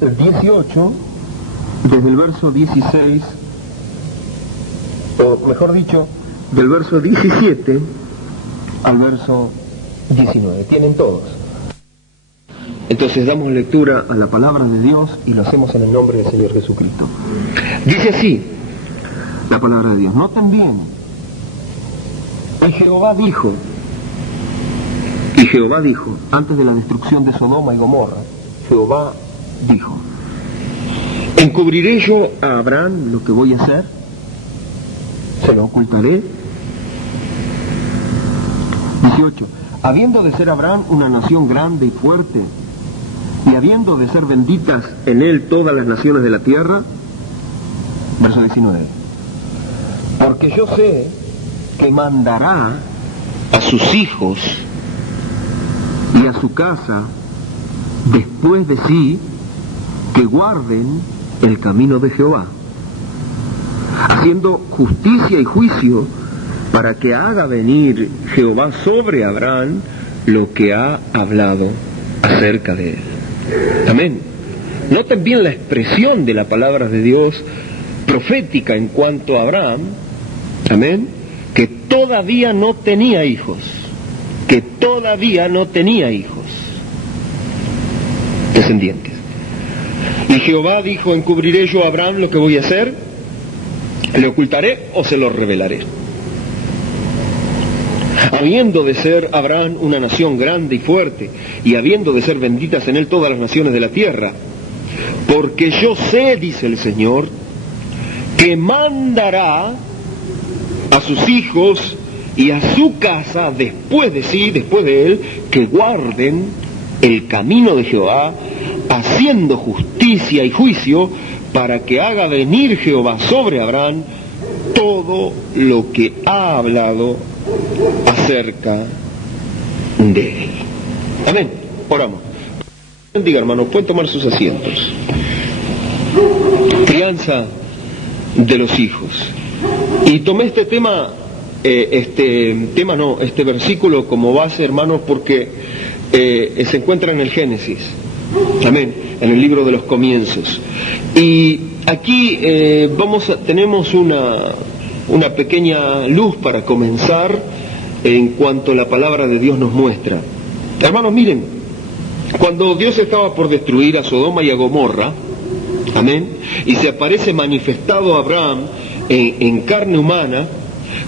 18, desde el verso 16, o mejor dicho, del verso 17 al verso 19. Tienen todos. Entonces damos lectura a la palabra de Dios y lo hacemos en el nombre del Señor Jesucristo. Dice así la palabra de Dios: noten bien, y Jehová dijo, antes de la destrucción de Sodoma y Gomorra, Jehová dijo: ¿encubriré yo a Abraham lo que voy a hacer? ¿Se lo ocultaré? 18. Habiendo de ser Abraham una nación grande y fuerte, y habiendo de ser benditas en él todas las naciones de la tierra. Verso 19. Porque yo sé que mandará a sus hijos y a su casa después de sí, que guarden el camino de Jehová, haciendo justicia y juicio, para que haga venir Jehová sobre Abraham lo que ha hablado acerca de él. Amén. Noten bien la expresión de la palabra de Dios profética en cuanto a Abraham, amén, que todavía no tenía hijos, descendientes. Y Jehová dijo: ¿encubriré yo a Abraham lo que voy a hacer? ¿Le ocultaré o se lo revelaré? Habiendo de ser Abraham una nación grande y fuerte, y habiendo de ser benditas en él todas las naciones de la tierra, porque yo sé, dice el Señor, que mandará a sus hijos y a su casa después de sí, después de él, que guarden el camino de Jehová, haciendo justicia y juicio, para que haga venir Jehová sobre Abraham todo lo que ha hablado acerca de él. Amén. Oramos. Bendiga, hermanos, pueden tomar sus asientos. Crianza de los hijos. Y tomé este versículo como base, hermanos, porque se encuentra en el Génesis. Amén. En el libro de los comienzos. Y aquí tenemos una pequeña luz para comenzar en cuanto la palabra de Dios nos muestra. Hermanos, miren, cuando Dios estaba por destruir a Sodoma y a Gomorra, amén, y se aparece manifestado a Abraham en carne humana,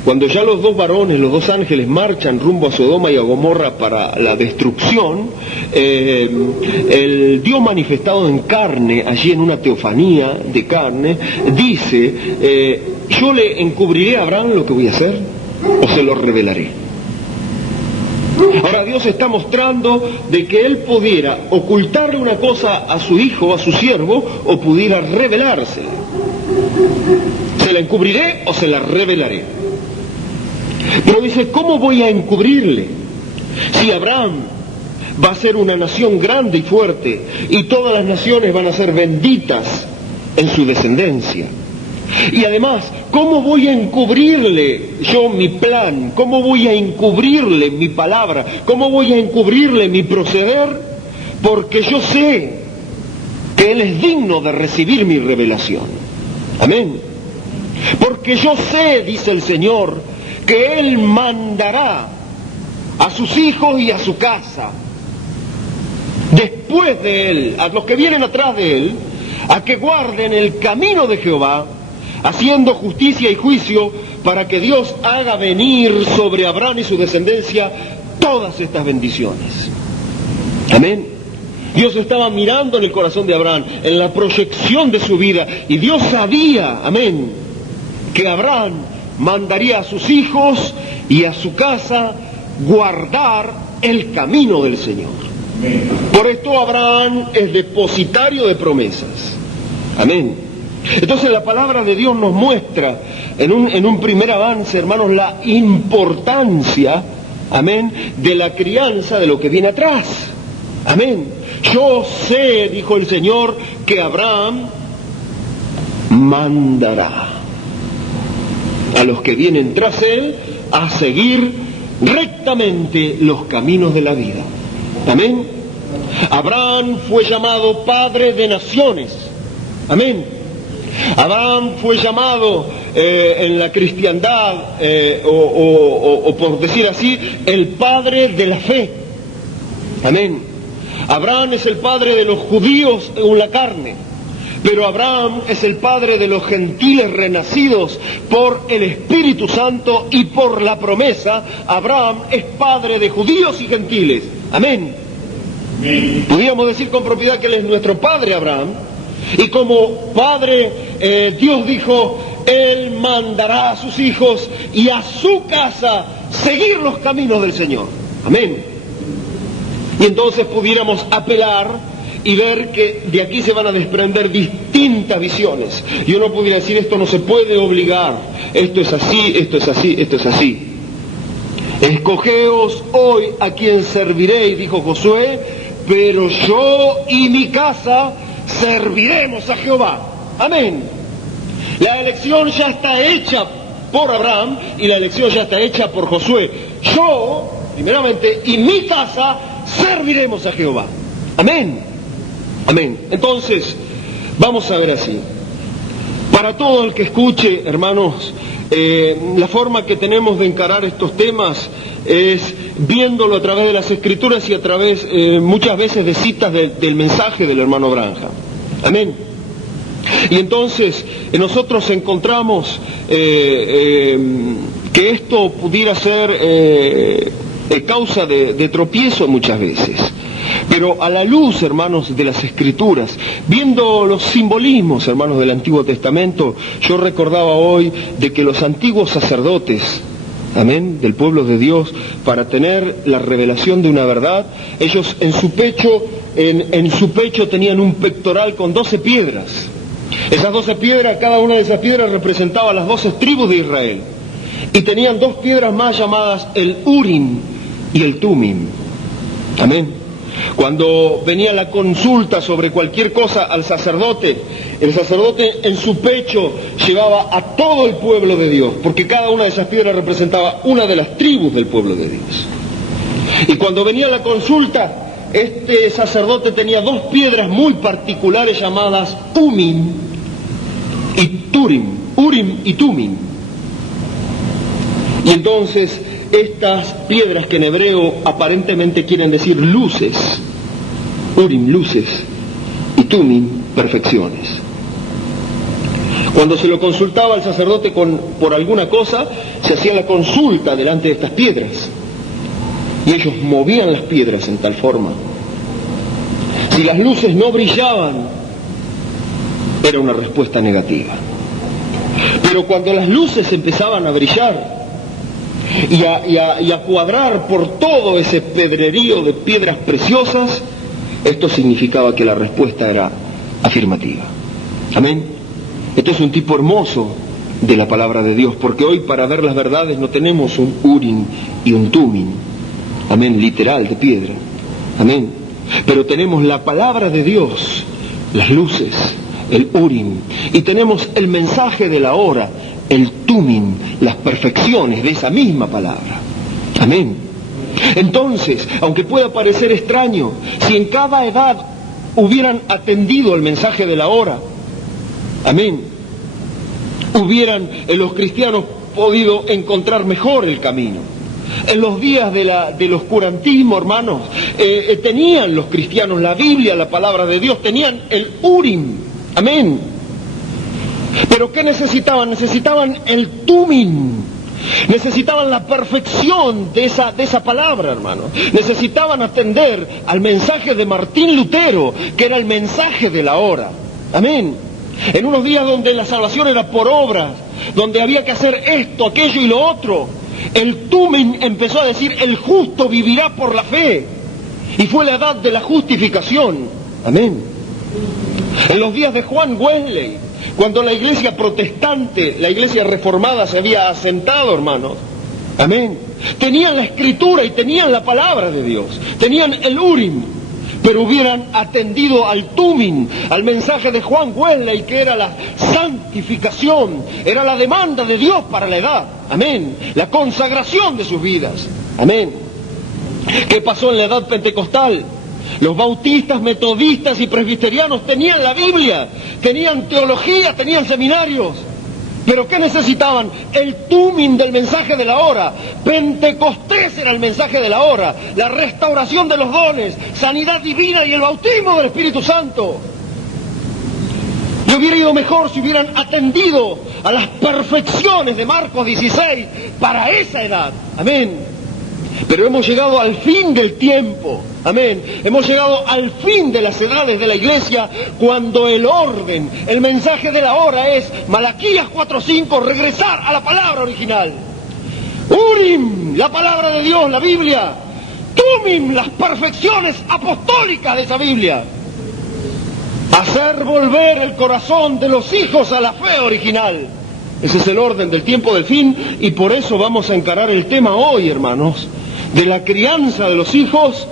cuando ya los dos varones, los dos ángeles marchan rumbo a Sodoma y a Gomorra para la destrucción, el Dios manifestado en carne, allí en una teofanía de carne, dice: yo le encubriré a Abraham lo que voy a hacer, o se lo revelaré. Ahora Dios está mostrando de que Él pudiera ocultarle una cosa a su hijo, a su siervo, o pudiera revelársela. ¿Se la encubriré o se la revelaré? Pero dice: ¿cómo voy a encubrirle? Si Abraham va a ser una nación grande y fuerte, y todas las naciones van a ser benditas en su descendencia. Y además, ¿cómo voy a encubrirle yo mi plan? ¿Cómo voy a encubrirle mi palabra? ¿Cómo voy a encubrirle mi proceder? Porque yo sé que Él es digno de recibir mi revelación. Amén. Porque yo sé, dice el Señor, que Él mandará a sus hijos y a su casa, después de Él, a los que vienen atrás de Él, a que guarden el camino de Jehová, haciendo justicia y juicio, para que Dios haga venir sobre Abraham y su descendencia todas estas bendiciones. Amén. Dios estaba mirando en el corazón de Abraham, en la proyección de su vida, y Dios sabía, amén, que Abraham mandaría a sus hijos y a su casa guardar el camino del Señor. Por esto Abraham es depositario de promesas. Amén. Entonces la palabra de Dios nos muestra en un primer avance, hermanos, la importancia, amén, de la crianza de lo que viene atrás. Amén. Yo sé, dijo el Señor, que Abraham mandará a los que vienen tras él a seguir rectamente los caminos de la vida. Amén. Abraham fue llamado padre de naciones. Amén. Abraham fue llamado en la cristiandad, o por decir así, el padre de la fe. Amén. Abraham es el padre de los judíos en la carne, pero Abraham es el padre de los gentiles renacidos por el Espíritu Santo y por la promesa. Abraham es padre de judíos y gentiles. Amén. Podríamos decir con propiedad que él es nuestro padre Abraham, y como padre Dios dijo, él mandará a sus hijos y a su casa seguir los caminos del Señor. Amén. Y entonces pudiéramos apelar y ver que de aquí se van a desprender distintas visiones. Y uno pudiera decir, esto no se puede obligar, esto es así, esto es así, esto es así. Escogeos hoy a quien serviréis, dijo Josué, pero yo y mi casa serviremos a Jehová. Amén. La elección ya está hecha por Abraham y la elección ya está hecha por Josué. Yo, primeramente, y mi casa serviremos a Jehová. Amén. Amén. Entonces, vamos a ver así. Para todo el que escuche, hermanos, la forma que tenemos de encarar estos temas es viéndolo a través de las Escrituras y a través muchas veces de citas del mensaje del hermano Branham. Amén. Y entonces nosotros encontramos que esto pudiera ser causa de tropiezo muchas veces. Pero a la luz, hermanos, de las Escrituras, viendo los simbolismos, hermanos, del Antiguo Testamento, yo recordaba hoy de que los antiguos sacerdotes, amén, del pueblo de Dios, para tener la revelación de una verdad, ellos en su pecho tenían un pectoral con 12 piedras. Esas 12 piedras, cada una de esas piedras representaba las 12 tribus de Israel. Y tenían 2 piedras más llamadas el Urim y el Tumim. Amén. Cuando venía la consulta sobre cualquier cosa al sacerdote, el sacerdote en su pecho llevaba a todo el pueblo de Dios, porque cada una de esas piedras representaba una de las tribus del pueblo de Dios. Y cuando venía la consulta, este sacerdote tenía 2 piedras muy particulares llamadas Umim y Turim, Urim y Tumim. Y entonces estas piedras, que en hebreo aparentemente quieren decir luces, Urim, luces, y Tumim, perfecciones. Cuando se lo consultaba al sacerdote por alguna cosa, se hacía la consulta delante de estas piedras. Y ellos movían las piedras en tal forma. Si las luces no brillaban, era una respuesta negativa. Pero cuando las luces empezaban a brillar, y a cuadrar por todo ese pedrerío de piedras preciosas, esto significaba que la respuesta era afirmativa. Amén. Esto es un tipo hermoso de la palabra de Dios, porque hoy para ver las verdades no tenemos un Urim y un Tumim, amén, literal de piedra, amén, pero tenemos la palabra de Dios, las luces, el Urim, y tenemos el mensaje de la hora, el Tumim, las perfecciones de esa misma palabra. Amén. Entonces, aunque pueda parecer extraño, si en cada edad hubieran atendido el mensaje de la hora, amén, hubieran los cristianos podido encontrar mejor el camino. En los días del oscurantismo, hermanos, tenían los cristianos la Biblia, la palabra de Dios, tenían el Urim, amén. Pero ¿qué necesitaban? Necesitaban el Tumim, necesitaban la perfección de esa palabra, hermano. Necesitaban atender al mensaje de Martín Lutero, que era el mensaje de la hora. Amén. En unos días donde la salvación era por obras, donde había que hacer esto, aquello y lo otro, el Tumim empezó a decir, el justo vivirá por la fe. Y fue la edad de la justificación. Amén. En los días de Juan Wesley, cuando la iglesia protestante, la iglesia reformada se había asentado, hermanos, amén, tenían la escritura y tenían la palabra de Dios, tenían el Urim, pero hubieran atendido al Tumim, al mensaje de Juan Wesley, que era la santificación, era la demanda de Dios para la edad, amén, la consagración de sus vidas, amén. ¿Qué pasó en la edad pentecostal? Los bautistas, metodistas y presbiterianos tenían la Biblia, tenían teología, tenían seminarios. ¿Pero qué necesitaban? El tumin del mensaje de la hora. Pentecostés era el mensaje de la hora. La restauración de los dones, sanidad divina y el bautismo del Espíritu Santo. Le hubiera ido mejor si hubieran atendido a las perfecciones de Marcos 16 para esa edad. Amén. Pero hemos llegado al fin del tiempo. Amén. Hemos llegado al fin de las edades de la iglesia, cuando el orden, el mensaje de la hora es Malaquías 4:5, regresar a la palabra original. Urim, la palabra de Dios, la Biblia. Tumim, las perfecciones apostólicas de esa Biblia. Hacer volver el corazón de los hijos a la fe original. Ese es el orden del tiempo del fin, y por eso vamos a encarar el tema hoy, hermanos, de la crianza de los hijos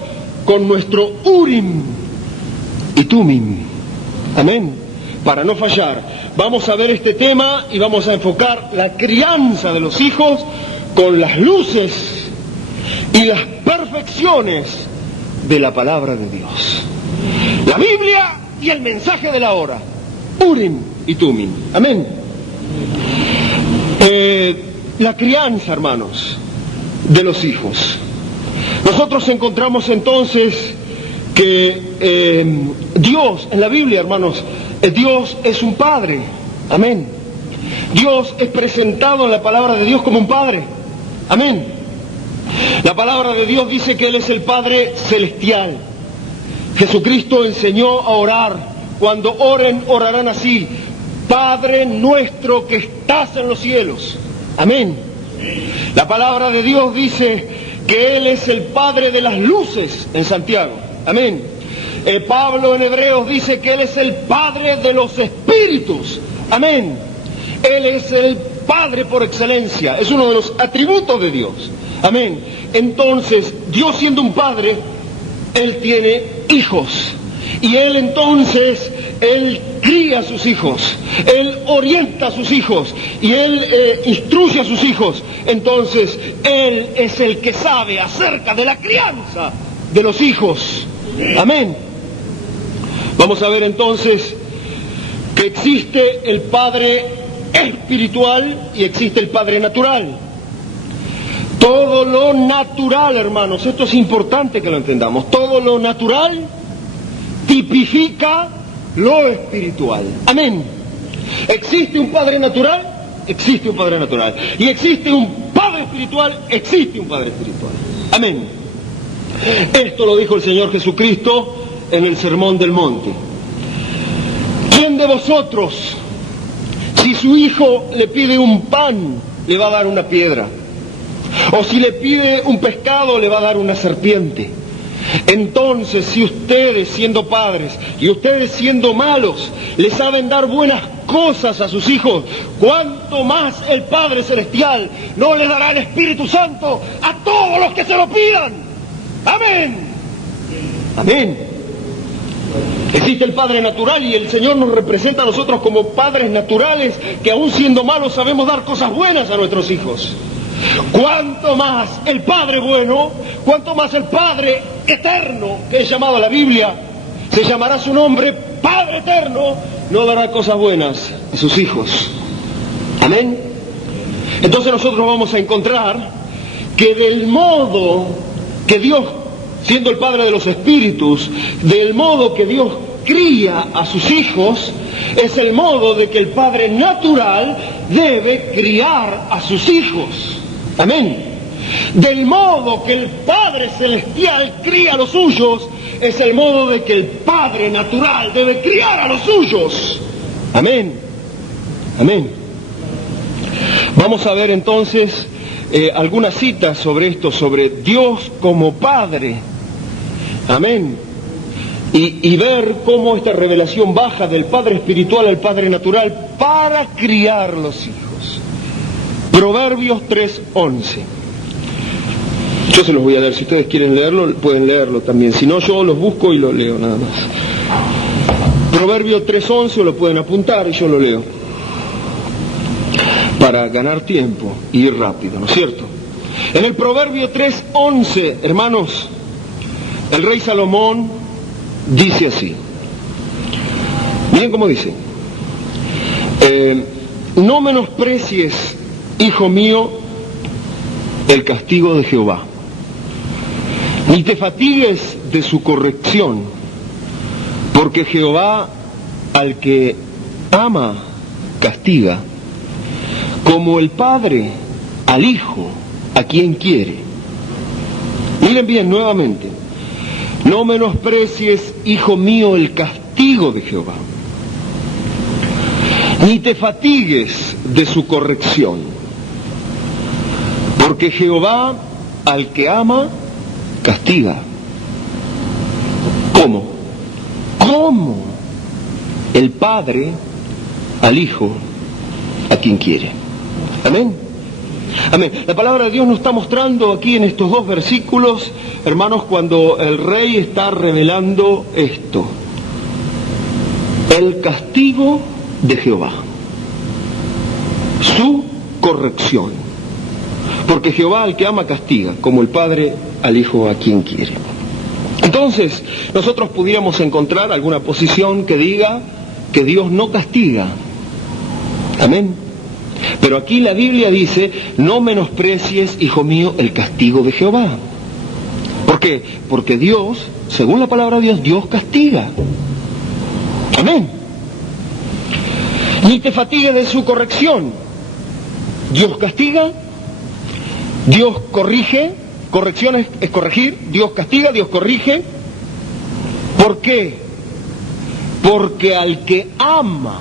con nuestro Urim y Tumim. Amén. Para no fallar, vamos a ver este tema y vamos a enfocar la crianza de los hijos con las luces y las perfecciones de la palabra de Dios. La Biblia y el mensaje de la hora. Urim y Tumim. Amén. La crianza, hermanos, de los hijos. Nosotros encontramos entonces que Dios, en la Biblia, hermanos, Dios es un padre. Amén. Dios es presentado en la palabra de Dios como un padre. Amén. La palabra de Dios dice que Él es el Padre celestial. Jesucristo enseñó a orar. Cuando oren, orarán así: Padre nuestro que estás en los cielos. Amén. La palabra de Dios dice que Él es el Padre de las luces en Santiago. Amén. Pablo en Hebreos dice que Él es el Padre de los espíritus. Amén. Él es el Padre por excelencia. Es uno de los atributos de Dios. Amén. Entonces, Dios siendo un Padre, Él tiene hijos. Y Él entonces, Él cría a sus hijos, Él orienta a sus hijos y Él instruye a sus hijos. Entonces, Él es el que sabe acerca de la crianza de los hijos. Amén. Vamos a ver entonces que existe el Padre espiritual y existe el Padre natural. Todo lo natural, hermanos, esto es importante que lo entendamos, todo lo natural tipifica lo espiritual. Amén. ¿Existe un Padre natural? Existe un Padre natural. ¿Y existe un Padre espiritual? Existe un Padre espiritual. Amén. Esto lo dijo el Señor Jesucristo en el Sermón del Monte. ¿Quién de vosotros, si su hijo le pide un pan, le va a dar una piedra? O si le pide un pescado, le va a dar una serpiente. Entonces, si ustedes siendo padres y ustedes siendo malos le saben dar buenas cosas a sus hijos, ¿cuánto más el Padre Celestial no les dará el Espíritu Santo a todos los que se lo pidan? Amén. Amén. Existe el Padre natural y el Señor nos representa a nosotros como padres naturales que aún siendo malos sabemos dar cosas buenas a nuestros hijos. Cuanto más el Padre bueno, cuanto más el Padre eterno, que es llamado en la Biblia, se llamará su nombre Padre eterno, no dará cosas buenas a sus hijos. Amén. Entonces nosotros vamos a encontrar que del modo que Dios, siendo el Padre de los espíritus, del modo que Dios cría a sus hijos, es el modo de que el Padre natural debe criar a sus hijos. Amén. Del modo que el Padre Celestial cría a los suyos, es el modo de que el Padre natural debe criar a los suyos. Amén. Amén. Vamos a ver entonces algunas citas sobre esto, sobre Dios como Padre. Amén. Y ver cómo esta revelación baja del Padre espiritual al Padre natural para criar los hijos. Proverbios 3:11. Yo se los voy a leer, si ustedes quieren leerlo, pueden leerlo también. Si no, yo los busco y lo leo nada más. Proverbios 3:11, lo pueden apuntar y yo lo leo. Para ganar tiempo y ir rápido, ¿no es cierto? En el Proverbio 3:11, hermanos, el rey Salomón dice así. Miren cómo dice. No menosprecies, hijo mío, el castigo de Jehová, ni te fatigues de su corrección, porque Jehová al que ama castiga, como el padre al hijo a quien quiere. Miren bien nuevamente. No menosprecies, hijo mío, el castigo de Jehová, ni te fatigues de su corrección, porque Jehová al que ama castiga. ¿Cómo? ¿Cómo el padre al hijo a quien quiere? Amén. Amén. La palabra de Dios nos está mostrando aquí en estos dos versículos, hermanos, cuando el rey está revelando esto: el castigo de Jehová, su corrección, porque Jehová al que ama castiga, como el padre al hijo a quien quiere. Entonces, nosotros pudiéramos encontrar alguna posición que diga que Dios no castiga. Amén. Pero aquí la Biblia dice: no menosprecies, hijo mío, el castigo de Jehová. ¿Por qué? Porque Dios, según la palabra de Dios, Dios castiga. Amén. Ni te fatigues de su corrección. Dios castiga, Dios corrige. Corrección es corregir. Dios castiga, Dios corrige. ¿Por qué? Porque al que ama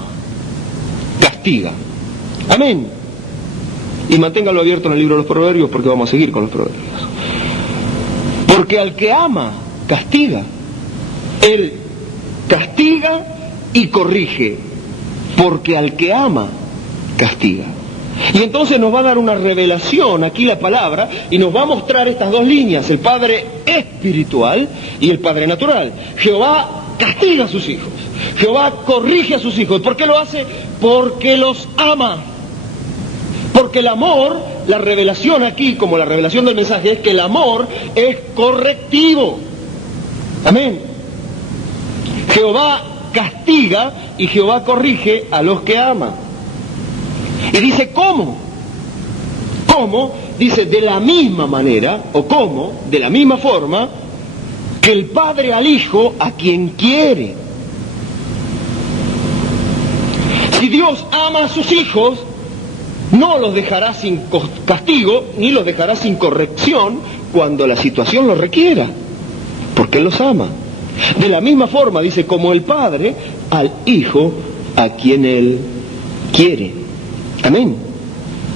castiga. Amén. Y manténgalo abierto en el libro de los Proverbios, porque vamos a seguir con los Proverbios. Porque al que ama castiga. Él castiga y corrige, porque al que ama castiga. Y entonces nos va a dar una revelación aquí la palabra, y nos va a mostrar estas dos líneas: el Padre espiritual y el Padre natural. Jehová castiga a sus hijos, Jehová corrige a sus hijos. ¿Por qué lo hace? Porque los ama. Porque el amor, la revelación aquí, como la revelación del mensaje, es que el amor es correctivo. Amén. Jehová castiga y Jehová corrige a los que ama. Y dice, ¿cómo? ¿Cómo? Dice, de la misma manera, o cómo, de la misma forma, que el padre al hijo a quien quiere. Si Dios ama a sus hijos, no los dejará sin castigo, ni los dejará sin corrección cuando la situación lo requiera, porque Él los ama. De la misma forma, dice, como el padre al hijo a quien Él quiere. Amén.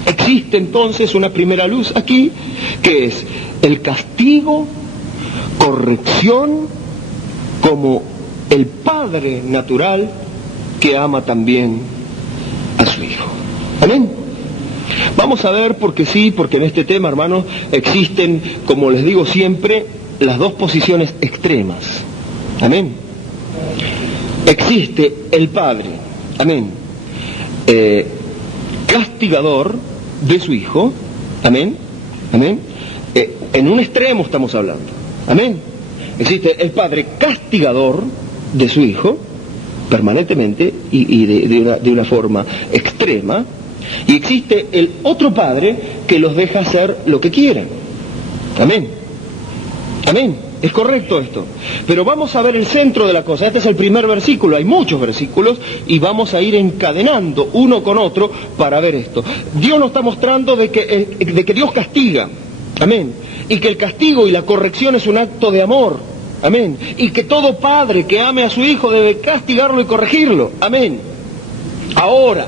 Existe entonces una primera luz aquí, que es el castigo, corrección, como el padre natural que ama también a su hijo. Amén. Vamos a ver, porque sí, porque en este tema, hermanos, existen, como les digo siempre, las dos posiciones extremas. Amén. Existe el padre, amén, castigador de su hijo, amén, amén, en un extremo estamos hablando, amén. Existe el padre castigador de su hijo, permanentemente y de una forma extrema, y existe el otro padre que los deja hacer lo que quieran. Amén. Amén. Es correcto esto. Pero vamos a ver el centro de la cosa. Este es el primer versículo. Hay muchos versículos y vamos a ir encadenando uno con otro para ver esto. Dios nos está mostrando de que Dios castiga. Amén. Y que el castigo y la corrección es un acto de amor. Amén. Y que todo padre que ame a su hijo debe castigarlo y corregirlo. Amén. Ahora,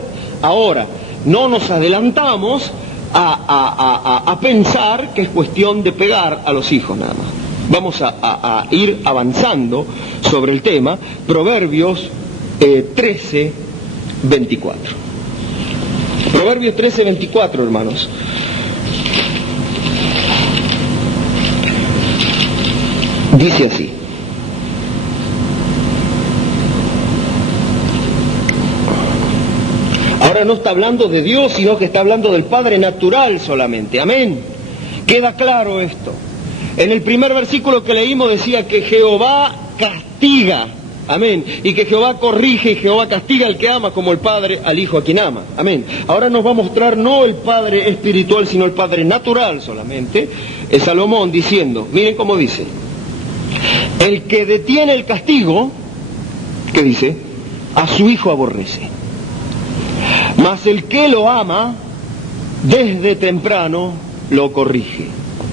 no nos adelantamos a pensar que es cuestión de pegar a los hijos nada más. Vamos a ir avanzando sobre el tema. Proverbios 13, 24. Proverbios 13, 24, hermanos. Dice así. Ahora no está hablando de Dios, sino que está hablando del Padre natural solamente. Amén. Queda claro esto. En el primer versículo que leímos decía que Jehová castiga castiga. Amén. Y que Jehová corrige y Jehová castiga al que ama como el Padre al Hijo a quien ama. Amén. Ahora nos va a mostrar no el Padre espiritual, sino el Padre natural solamente. Es Salomón diciendo, miren cómo dice. El que detiene el castigo, ¿qué dice? A su Hijo aborrece. Mas el que lo ama, desde temprano lo corrige.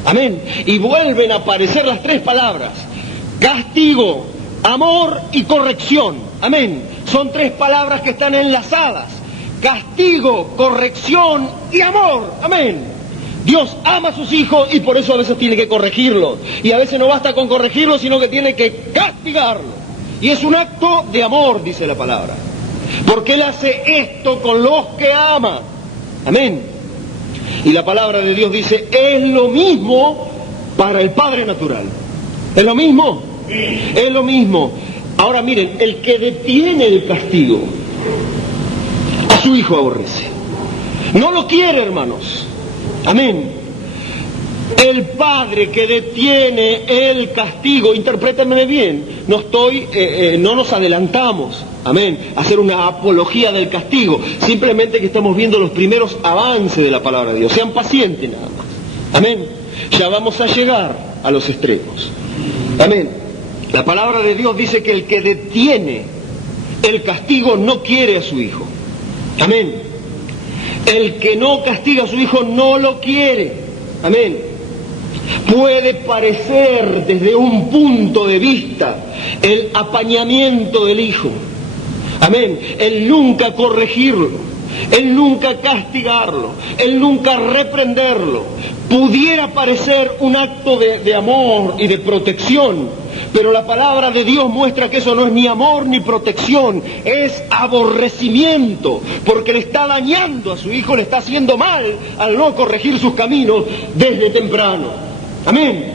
Amén. Y vuelven a aparecer las tres palabras. Castigo, amor y corrección. Amén. Son tres palabras que están enlazadas. Castigo, corrección y amor. Amén. Dios ama a sus hijos y por eso a veces tiene que corregirlos. Y a veces no basta con corregirlos, sino que tiene que castigarlos. Y es un acto de amor, dice la palabra. Porque Él hace esto con los que ama. Amén. Y la palabra de Dios dice, es lo mismo para el Padre natural. ¿Es lo mismo? Es lo mismo. Ahora miren, el que detiene el castigo, a su Hijo aborrece. No lo quiere, hermanos. Amén. El Padre que detiene el castigo, interprétenme bien, no nos adelantamos, amén, a hacer una apología del castigo, simplemente que estamos viendo los primeros avances de la palabra de Dios. Sean pacientes nada más, amén. Ya vamos a llegar a los extremos, amén. La palabra de Dios dice que el que detiene el castigo no quiere a su Hijo, amén. El que no castiga a su Hijo no lo quiere, amén. Puede parecer desde un punto de vista el apañamiento del Hijo, amén, el nunca corregirlo, el nunca castigarlo, el nunca reprenderlo, pudiera parecer un acto de amor y de protección, pero la palabra de Dios muestra que eso no es ni amor ni protección, es aborrecimiento, porque le está dañando a su Hijo, le está haciendo mal al no corregir sus caminos desde temprano. Amén.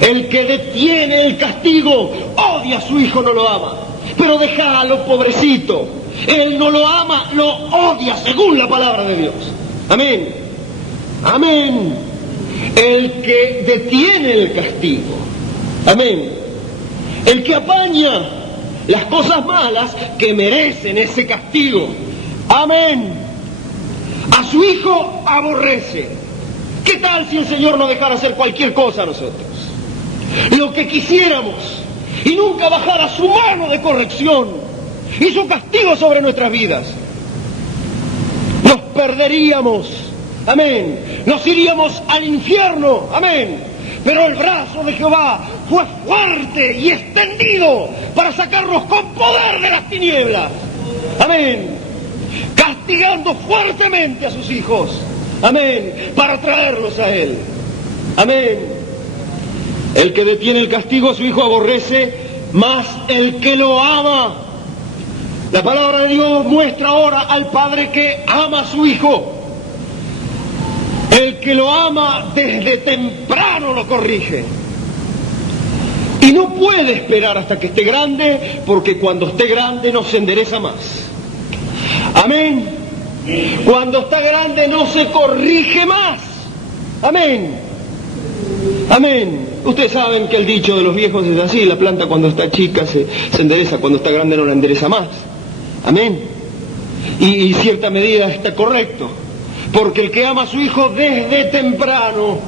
El que detiene el castigo odia a su Hijo, no lo ama. Pero déjalo, pobrecito. Él no lo ama, lo odia según la palabra de Dios. Amén. Amén. El que detiene el castigo. Amén. El que apaña las cosas malas que merecen ese castigo. Amén. A su Hijo aborrece. ¿Qué tal si el Señor nos dejara hacer cualquier cosa a nosotros? Lo que quisiéramos, y nunca bajara su mano de corrección y su castigo sobre nuestras vidas. Nos perderíamos, amén. Nos iríamos al infierno, amén. Pero el brazo de Jehová fue fuerte y extendido para sacarnos con poder de las tinieblas, amén. Castigando fuertemente a sus hijos, amén, para traerlos a Él. Amén. El que detiene el castigo a su Hijo aborrece, mas el que lo ama. La palabra de Dios muestra ahora al Padre que ama a su Hijo. El que lo ama desde temprano lo corrige. Y no puede esperar hasta que esté grande, porque cuando esté grande no se endereza más. Amén. Cuando está grande no se corrige más. Amén. Amén. Ustedes saben que el dicho de los viejos es así: la planta cuando está chica se endereza, cuando está grande no la endereza más. Amén. Y cierta medida está correcto, porque el que ama a su Hijo desde temprano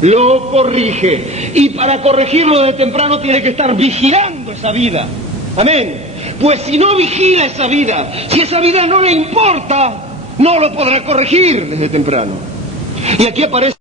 lo corrige, y para corregirlo desde temprano tiene que estar vigilando esa vida. Amén. Pues si no vigila esa vida, si esa vida no le importa, no lo podrá corregir desde temprano. Y aquí aparece